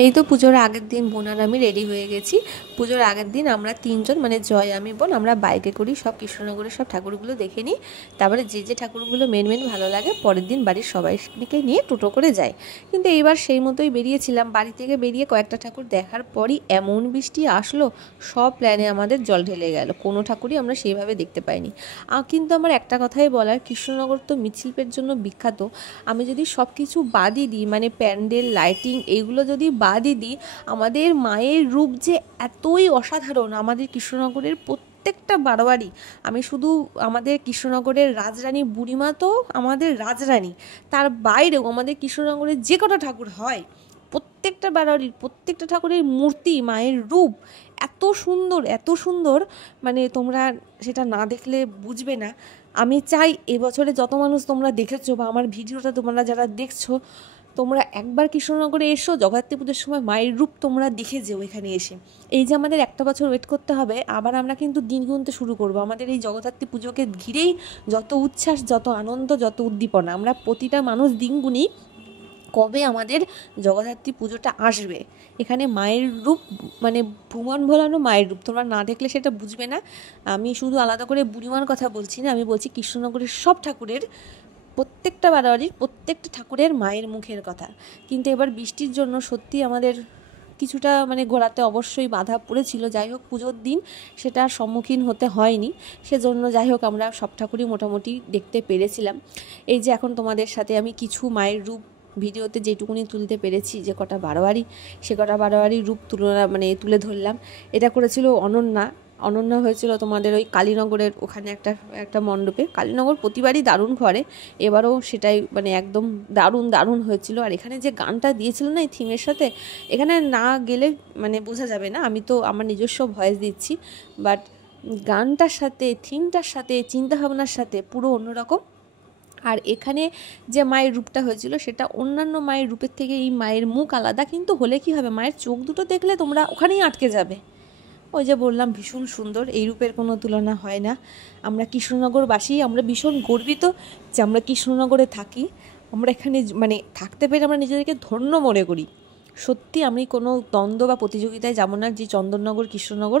এই তো পুজোর আগের দিন বোন আর আমি রেডি হয়ে গেছি। পুজোর আগের দিন আমরা তিনজন মানে জয়, আমি, বোন, আমরা বাইকে করি সব কৃষ্ণনগরের সব ঠাকুরগুলো দেখে নিই। তারপরে যে যে ঠাকুরগুলো মেন মেন ভালো লাগে পরের দিন বাড়ির সবাইকে নিয়ে টোটো করে যাই। কিন্তু এইবার সেই মতোই বেরিয়েছিলাম। বাড়ি থেকে বেরিয়ে কয়েকটা ঠাকুর দেখার পরই এমন বৃষ্টি আসলো, সব প্ল্যানে আমাদের জল ঢেলে গেল। কোনো ঠাকুরই আমরা সেইভাবে দেখতে পাইনি। কিন্তু আমার একটা কথাই বলার, কৃষ্ণনগর তো মৃৎশিল্পের জন্য বিখ্যাত। আমি যদি সব কিছু বাদই দিই, মানে প্যান্ডেল, লাইটিং, এইগুলো যদি বাদই দিই, আমাদের মায়ের রূপ যে এতই অসাধারণ। আমাদের কৃষ্ণনগরের প্রত্যেকটা বারোয়ারি, আমি শুধু আমাদের কৃষ্ণনগরের রাজরানী বুড়িমা তো আমাদের রাজরানী, তার বাইরেও আমাদের কৃষ্ণনগরের যে কটা ঠাকুর হয় প্রত্যেকটা বারোয়ারির প্রত্যেকটা ঠাকুরের মূর্তি, মায়ের রূপ এত সুন্দর, এত সুন্দর, মানে তোমরা সেটা না দেখলে বুঝবে না। আমি চাই এবছরে যত মানুষ তোমরা দেখেছো বা আমার ভিডিওটা তোমরা যারা দেখছো, তোমরা একবার কৃষ্ণনগরে এসো, জগদ্ধাত্রী পুজোর সময় মায়ের রূপ তোমরা দেখে যেও এখানে এসে। এই যে আমাদের একটা বছর ওয়েট করতে হবে, আবার আমরা কিন্তু দিন গুনতে শুরু করবো। আমাদের এই জগদ্ধাত্রী পুজোকে ঘিরেই যত উচ্ছ্বাস, যত আনন্দ, যত উদ্দীপনা, আমরা প্রতিটা মানুষ দিন গুনি কবে আমাদের জগদ্ধাত্রী পুজোটা আসবে। এখানে মায়ের রূপ, মানে ভুবন ভোলানো মায়ের রূপ, তোমরা না দেখলে সেটা বুঝবে না। আমি শুধু আলাদা করে বুড়িমার কথা বলছি না, আমি বলছি কৃষ্ণনগরের সব ঠাকুরের, প্রত্যেকটা বারোয়ারির প্রত্যেকটা ঠাকুরের মায়ের মুখের কথা। কিন্তু এবার বৃষ্টির জন্য সত্যি আমাদের কিছুটা মানে ঘোরাতে অবশ্যই বাধা পড়েছিল। যাই হোক, পুজোর দিন সেটার সম্মুখীন হতে হয়নি, সেজন্য যাই হোক আমরা সব ঠাকুরই মোটামুটি দেখতে পেরেছিলাম। এই যে এখন তোমাদের সাথে আমি কিছু মায়ের রূপ ভিডিওতে যেটুকুনি তুলতে পেরেছি, যে কটা বারোয়ারি, সে কটা বারোয়ারি রূপ তুলে ধরলাম। এটা করেছিল অনন্যা হয়েছিল তোমাদের ওই কালীনগরের ওখানে একটা মণ্ডপে। কালীনগর প্রতিবারই দারুণ করে, এবারও সেটাই মানে একদম দারুণ দারুণ হয়েছিল। আর এখানে যে গানটা দিয়েছিল না এই থিমের সাথে, এখানে না গেলে মানে বোঝা যাবে না, আমি তো আমার নিজস্ব ভয়েস দিচ্ছি, বাট গানটার সাথে, থিমটার সাথে, চিন্তাভাবনার সাথে পুরো অন্যরকম। আর এখানে যে মায়ের রূপটা হয়েছিল সেটা অন্যান্য মায়ের রূপের থেকে এই মায়ের মুখ আলাদা, কিন্তু হলে কি হবে, মায়ের চোখ দুটো দেখলে তোমরা ওখানেই আটকে যাবে। ওই যে বললাম, ভীষণ সুন্দর, এই রূপের কোনো তুলনা হয় না। আমরা কৃষ্ণনগরবাসী, আমরা ভীষণ গর্বিত যে আমরা কৃষ্ণনগরে থাকি। আমরা এখানে মানে থাকতে পেরে আমরা নিজেদেরকে ধন্য মনে করি। সত্যি আমি কোনো দ্বন্দ্ব বা প্রতিযোগিতায় যাব না যে চন্দননগর কৃষ্ণনগর,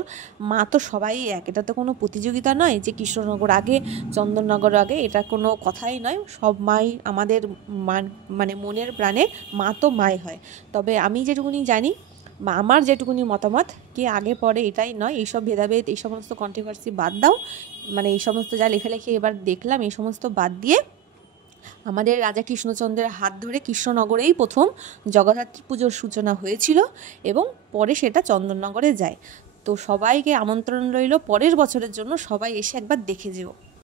মা তো সবাই এক, এটা তো কোনো প্রতিযোগিতা নয় যে কৃষ্ণনগর আগে চন্দননগর আগে, এটা কোনো কথাই নয়। সব মাই আমাদের মানে মনের প্রাণে মা তো মাই হয়। তবে আমি যেটুকুনি জানি বা আমার যেটুকুনি মতামত, কে আগে পরে এটাই নয়, এইসব ভেদাভেদ, এই সমস্ত কন্ট্রোভার্সি বাদ দাও। মানে এই সমস্ত যা লেখালেখি এবার দেখলাম, এই সমস্ত বাদ দিয়ে আমাদের রাজা কৃষ্ণচন্দ্রের হাত ধরে কৃষ্ণনগরেই প্রথম জগদ্ধাত্রী পুজোর সূচনা হয়েছিল এবং পরে সেটা চন্দননগরে যায়। তো সবাইকে আমন্ত্রণ রইল পরের বছরের জন্য, সবাই এসে একবার দেখে যেও।